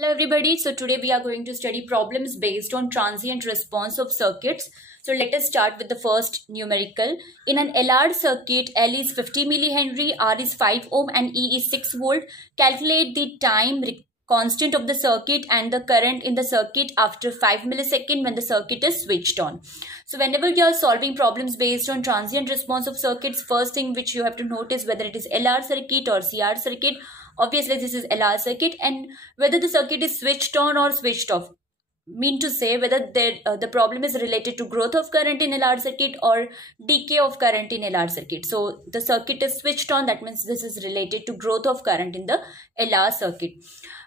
Hello everybody, so today we are going to study problems based on transient response of circuits. So let us start with the first numerical. In an LR circuit, L is 50 millihenry, R is 5 ohm and E is 6 volt. Calculate the time constant of the circuit and the current in the circuit after 5 milliseconds when the circuit is switched on. So whenever you are solving problems based on transient response of circuits, first thing which you have to notice whether it is LR circuit or CR circuit. Obviously this is LR circuit, and whether the circuit is switched on or switched off. Mean to say whether the problem is related to growth of current in LR circuit or decay of current in LR circuit. So the circuit is switched on, that means this is related to growth of current in the LR circuit.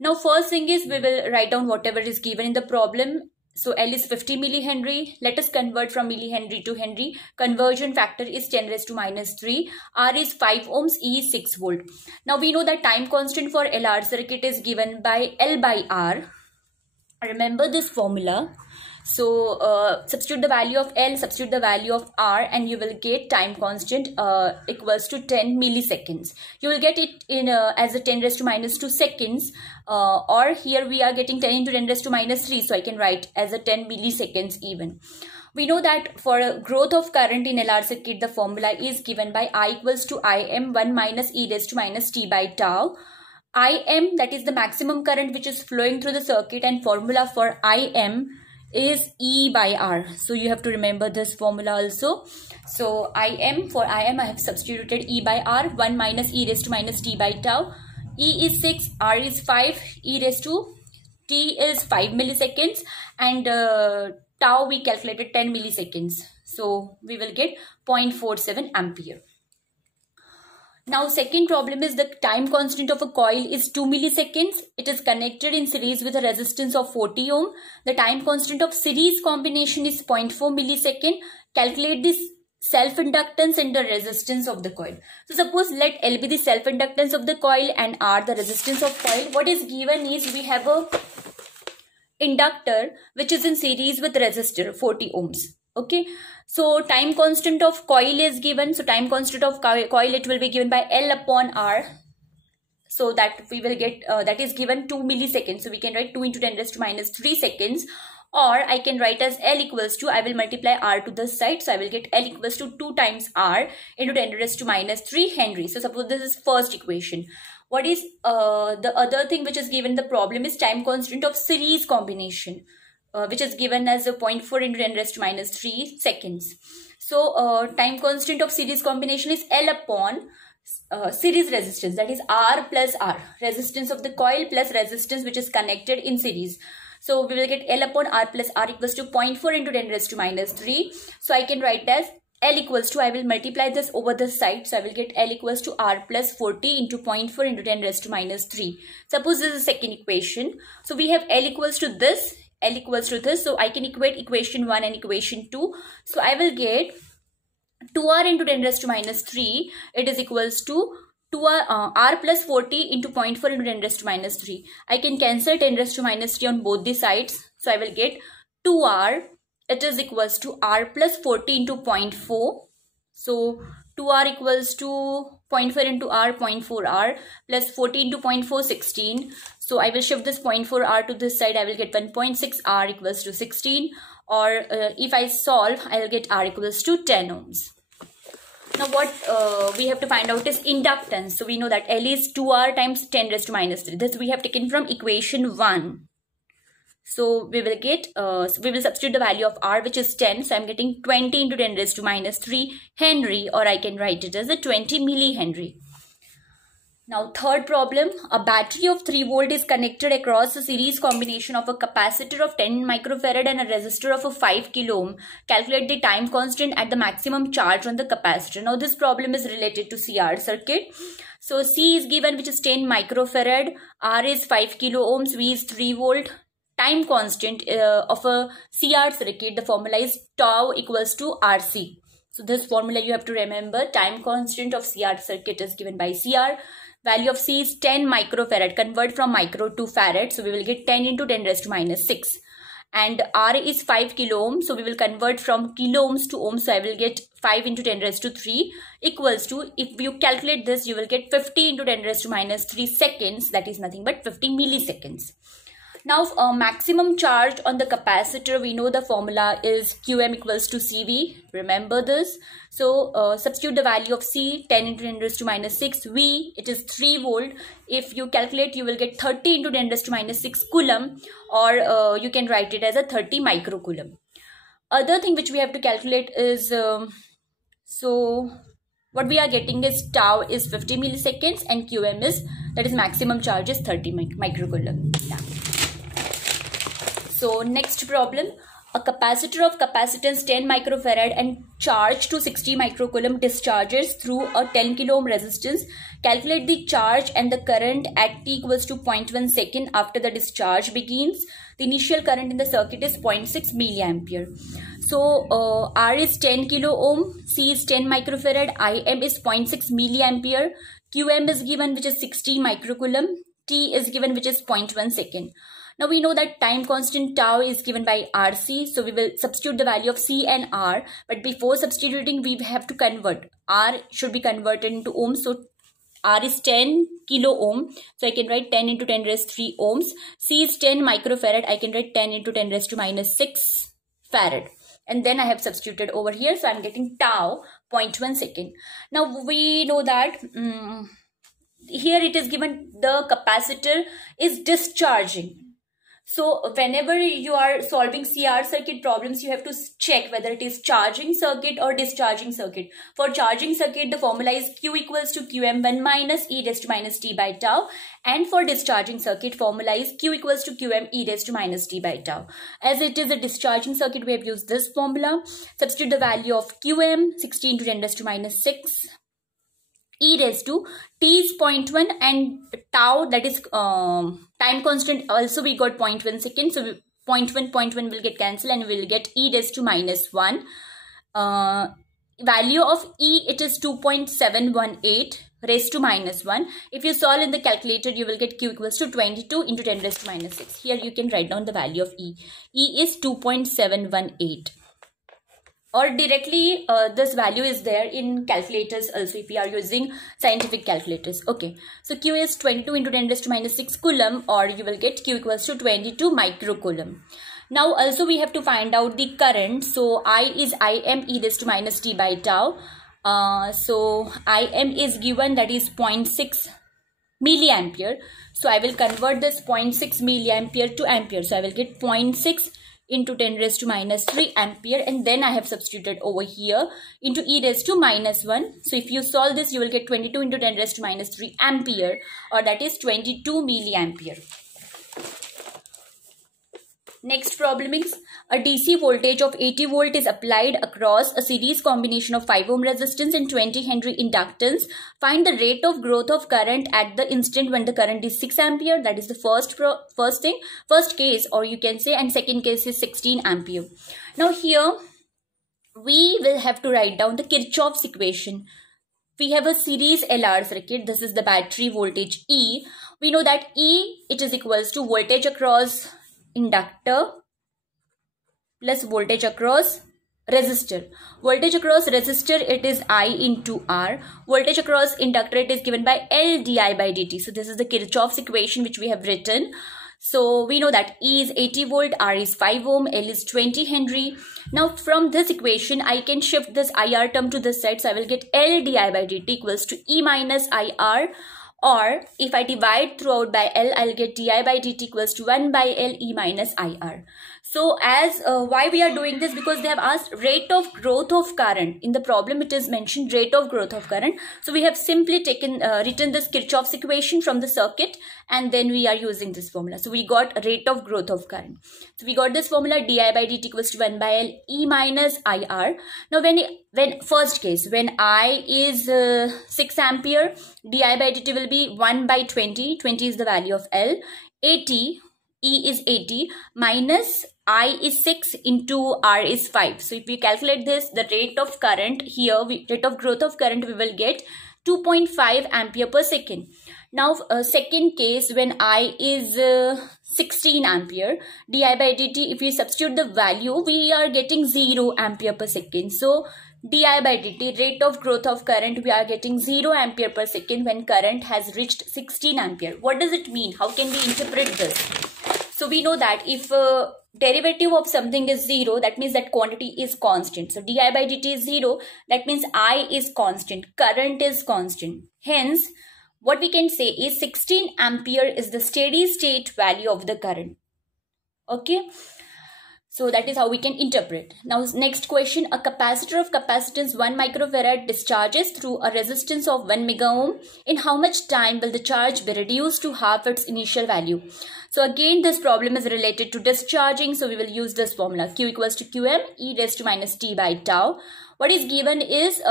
Now first thing is we will write down whatever is given in the problem. So L is 50 millihenry. Let us convert from millihenry to Henry. Conversion factor is 10 raised to minus 3. R is 5 ohms. E is 6 volt. Now we know that time constant for LR circuit is given by L by R. Remember this formula. So substitute the value of L, substitute the value of R, and you will get time constant equals to 10 milliseconds. You will get it in as a 10 raised to minus 2 seconds, or here we are getting 10 into 10 raised to minus 3, so I can write as a 10 milliseconds even. We know that for a growth of current in LR circuit, the formula is given by I equals to Im 1 minus e raised to minus t by tau. Im, that is the maximum current which is flowing through the circuit, and formula for Im is E by R. So you have to remember this formula also. So for Im I have substituted E by R, 1 minus e raised to minus t by tau. E is 6, R is 5, e raised to t is 5 milliseconds, and tau we calculated 10 milliseconds. So we will get 0.47 ampere. Now second problem is the time constant of a coil is 2 milliseconds. It is connected in series with a resistance of 40 ohm. The time constant of series combination is 0.4 millisecond. Calculate this self-inductance and the resistance of the coil. So suppose let L be the self-inductance of the coil and R the resistance of coil. What is given is we have a inductor which is in series with resistor 40 ohms. Okay, so time constant of coil is given. So time constant of coil, it will be given by L upon R. So that we will get that is given 2 milliseconds. So we can write 2 into 10 raised to minus 3 seconds, or I can write as L equals to, I will multiply R to this side. So I will get L equals to 2 times R into 10 raised to minus 3 Henry. So suppose this is first equation. What is the other thing which is given in the problem is time constant of series combination, which is given as a 0.4 into 10 raised to minus 3 seconds. So time constant of series combination is L upon series resistance, that is R plus R, resistance of the coil plus resistance which is connected in series. So we will get L upon R plus R equals to 0.4 into 10 raised to minus 3. So I can write as L equals to, I will multiply this over this side. So I will get L equals to R plus 40 into 0.4 into 10 raised to minus 3. Suppose this is the second equation. So we have L equals to this, L equals to this. So I can equate equation 1 and equation 2. So I will get 2R into 10 raised to minus 3. It is equals to 2R R plus 40 into 0.4 into 10 raised to minus 3. I can cancel 10 raised to minus 3 on both the sides. So I will get 2R. It is equals to R plus 40 into 0.4. So 2R equals to 0.4 into R, 0.4R plus 40 into 0.4, 16. So I will shift this 0.4R to this side. I will get 1.6R equals to 16. Or if I solve, I will get R equals to 10 ohms. Now what we have to find out is inductance. So we know that L is 2R times 10 raised to minus 3. This we have taken from equation 1. So we will get, we will substitute the value of R, which is 10. So I'm getting 20 into 10 raised to minus 3 Henry, or I can write it as a 20 millihenry. Now third problem, a battery of 3 volt is connected across a series combination of a capacitor of 10 microfarad and a resistor of a 5 kilo ohm. Calculate the time constant at the maximum charge on the capacitor. Now this problem is related to CR circuit. So C is given, which is 10 microfarad, R is 5 kilo ohms, V is 3 volt. Time constant of a CR circuit, the formula is tau equals to RC. So this formula you have to remember. Time constant of CR circuit is given by CR. Value of C is 10 microfarad. Convert from micro to farad. So we will get 10 into 10 raised to minus 6. And R is 5 kilo ohm. So we will convert from kilo ohms to ohms. So I will get 5 into 10 raised to 3 equals to, if you calculate this, you will get 50 into 10 raised to minus 3 seconds. That is nothing but 50 milliseconds. Now maximum charge on the capacitor, we know the formula is Qm equals to Cv. Remember this. So substitute the value of C, 10 into 10 raised to minus 6. V, it is 3 volt. If you calculate, you will get 30 into 10 raised to minus 6 coulomb, or you can write it as a 30 microcoulomb. Other thing which we have to calculate is, so what we are getting is tau is 50 milliseconds and Qm is, that is maximum charge is 30 microcoulomb. Yeah. So next problem, a capacitor of capacitance 10 microfarad and charge to 60 microcoulomb discharges through a 10 kilo ohm resistance. Calculate the charge and the current at t equals to 0.1 second after the discharge begins. The initial current in the circuit is 0.6 milliampere. So R is 10 kilo ohm, C is 10 microfarad, Im is 0.6 milliampere, Qm is given which is 60 microcoulomb, T is given which is 0.1 second. Now we know that time constant tau is given by RC, so we will substitute the value of C and R, but before substituting we have to convert. R should be converted into ohms, so R is 10 kilo ohm, so I can write 10 into 10 raised to 3 ohms. C is 10 microfarad, I can write 10 into 10 raised to minus 6 farad. And then I have substituted over here, so I'm getting tau 0.1 second. Now we know that here it is given the capacitor is discharging. So whenever you are solving CR circuit problems, you have to check whether it is charging circuit or discharging circuit. For charging circuit, the formula is Q equals to Qm1 minus e raised to minus t by tau. And for discharging circuit, formula is Q equals to Qm e raised to minus t by tau. As it is a discharging circuit, we have used this formula. Substitute the value of Qm, 16 into 10 raised to minus 6. E raised to t is 0.1 and tau, that is time constant, also we got 0.1 second. So 0.1 will get cancelled and we will get e raised to minus 1. Value of e, it is 2.718 raised to minus 1. If you solve in the calculator, you will get Q equals to 22 into 10 raised to minus 6. Here you can write down the value of e. E is 2.718. Or directly this value is there in calculators also if we are using scientific calculators. Okay, so Q is 22 into 10 raised to minus 6 coulomb, or you will get Q equals to 22 microcoulomb. Now also we have to find out the current. So I is Im e raised to minus t by tau. So Im is given, that is 0.6 milliampere. So I will convert this 0.6 milliampere to ampere. So I will get 0.6 into 10 raised to minus 3 ampere, and then I have substituted over here into e raised to minus 1. So if you solve this, you will get 22 into 10 raised to minus 3 ampere, or that is 22 milliampere. Next problem is a DC voltage of 80 volt is applied across a series combination of 5 ohm resistance and 20 Henry inductance. Find the rate of growth of current at the instant when the current is 6 ampere. That is the first case, or you can say, and second case is 16 ampere. Now here we will have to write down the Kirchhoff's equation. We have a series LR circuit. This is the battery voltage E. We know that E, it is equals to voltage across inductor plus voltage across resistor. Voltage across resistor, it is I into R. Voltage across inductor, it is given by L di by dt. So this is the Kirchhoff's equation which we have written. So we know that E is 80 volt, R is 5 ohm, L is 20 Henry. Now from this equation, I can shift this IR term to this side. So I will get L di by dt equals to E minus IR. Or if I divide throughout by L, I'll get di by dt equals to 1 by L E minus IR. So as why we are doing this? Because they have asked rate of growth of current. In the problem it is mentioned rate of growth of current. So we have simply written this Kirchhoff's equation from the circuit, and then we are using this formula. So we got rate of growth of current. So we got this formula di by dt equals to 1 by L E minus IR. Now when first case, when I is 6 ampere, di by dt will be 1 by 20. 20 is the value of L. 80, E is 80 minus I is 6 into R is 5. So if we calculate this, the rate of current here, rate of growth of current, we will get 2.5 ampere per second. Now second case, when I is 16 ampere, di by dt, if we substitute the value, we are getting 0 ampere per second. So di by dt, rate of growth of current, we are getting 0 ampere per second when current has reached 16 ampere. What does it mean? How can we interpret this? So So we know that if derivative of something is 0, that means that quantity is constant. So di by dt is 0, that means I is constant, current is constant. Hence, what we can say is 16 ampere is the steady state value of the current. Okay. So that is how we can interpret. Now next question, a capacitor of capacitance 1 microfarad discharges through a resistance of 1 megaohm. In how much time will the charge be reduced to half its initial value? So again, this problem is related to discharging. So we will use this formula, Q equals to Qm e raised to minus t by tau. What is given is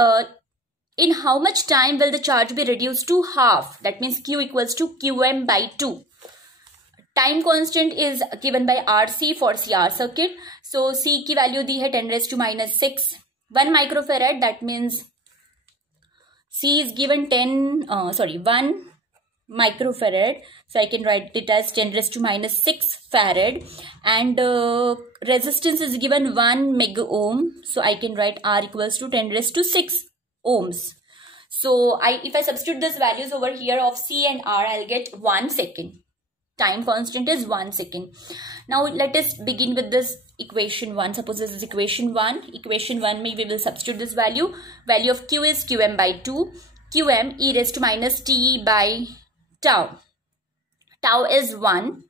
in how much time will the charge be reduced to half? That means Q equals to Qm by 2. Time constant is given by RC for CR circuit. So C की value दी है 10 raised to minus 6. 1 microfarad, that means C is given 1 microfarad. So I can write it as 10 raised to minus 6 farad. And resistance is given 1 mega ohm. So I can write R equals to 10 raised to 6 ohms. So if I substitute these values over here of C and R, I'll get 1 second. Time constant is 1 second. Now let us begin with this equation 1. Suppose this is equation 1. Equation 1 we will substitute this value. Value of Q is Qm by 2. Qm e raised to minus t by tau. Tau is 1.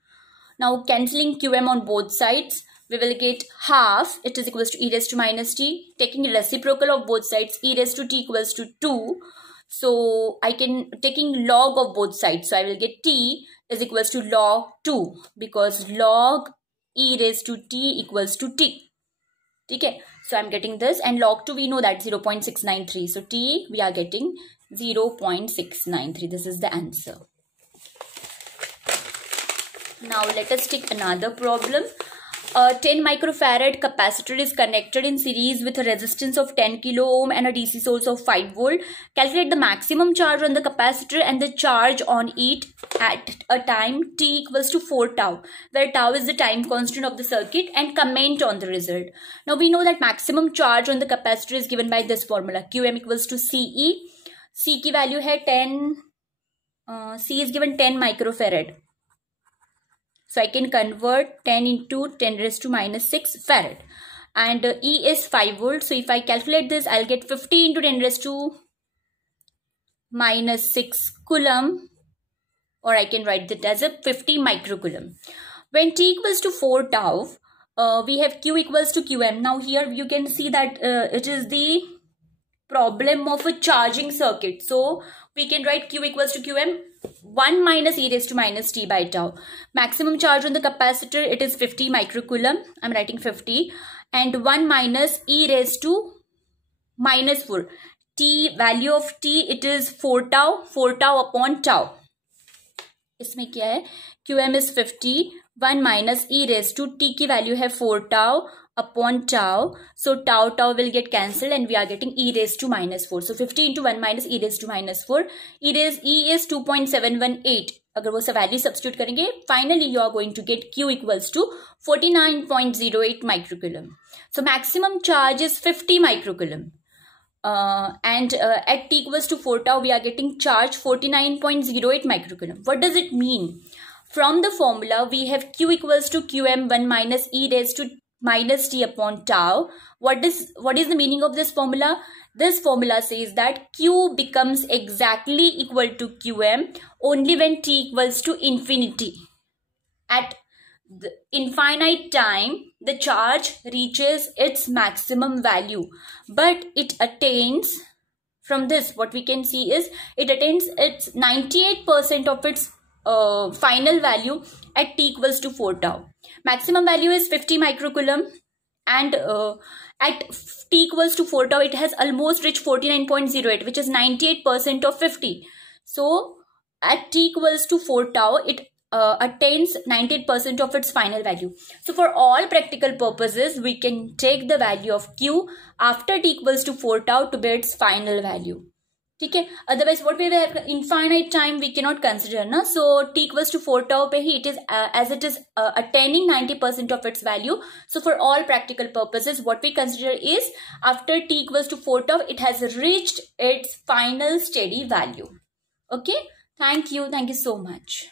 Now cancelling Qm on both sides, we will get half. It is equals to e raised to minus t. Taking reciprocal of both sides, e raised to t equals to 2. So I can taking log of both sides. So I will get t is equals to log 2 because log e raised to t equals to t. Okay. So I'm getting this, and log 2 we know that 0.693. So t we are getting 0.693. This is the answer. Now let us take another problem. A 10 microfarad capacitor is connected in series with a resistance of 10 kilo ohm and a DC source of 5 volt. Calculate the maximum charge on the capacitor and the charge on it at a time t equals to 4 tau, where tau is the time constant of the circuit, and comment on the result. Now we know that maximum charge on the capacitor is given by this formula, Qm equals to Ce. C की value है 10, C is given 10 microfarad. So I can convert 10 into 10 raised to minus 6 farad. And E is 5 volts. So if I calculate this, I'll get 50 into 10 raised to minus 6 coulomb. Or I can write that as a 50 microcoulomb. When T equals to 4 tau, we have Q equals to Qm. Now here you can see that it is the problem of a charging circuit. So we can write Q equals to Qm 1 minus e raised to minus t by tau. Maximum charge on the capacitor, it is 50 microcoulomb. I'm writing 50. And 1 minus e raised to minus 4. T, value of t, it is 4 tau. 4 tau upon tau. इसमें क्या है? Qm is 50. 1 minus e raised to t की value है 4 tau upon tau. So tau will get cancelled and we are getting e raised to minus 4. So 50 into 1 minus e raised to minus 4. E is 2.718. अगर वो सब value substitute करेंगे, finally you are going to get Q equals to 49.08 microcoulomb. So maximum charge is 50 microcoulomb. And at t equals to 4 tau, we are getting charge 49.08 microcoulomb. What does it mean? From the formula, we have Q equals to Qm 1 minus e raised to minus t upon tau. What is the meaning of this formula? This formula says that Q becomes exactly equal to Qm only when t equals to infinity. At the infinite time, the charge reaches its maximum value, but it attains, from this what we can see is it attains its 98% of its final value at t equals to 4 tau. Maximum value is 50 microcoulomb, and at t equals to 4 tau, it has almost reached 49.08, which is 98% of 50. So at t equals to 4 tau, it attains 98% of its final value. So for all practical purposes, we can take the value of Q after t equals to 4 tau to be its final value. Okay. Otherwise, what we will have infinite time we cannot consider, na? So t equals to 4 tau pe hi it is as it is attaining 90% of its value. So for all practical purposes, what we consider is after t equals to 4 tau, it has reached its final steady value. Okay. Thank you so much.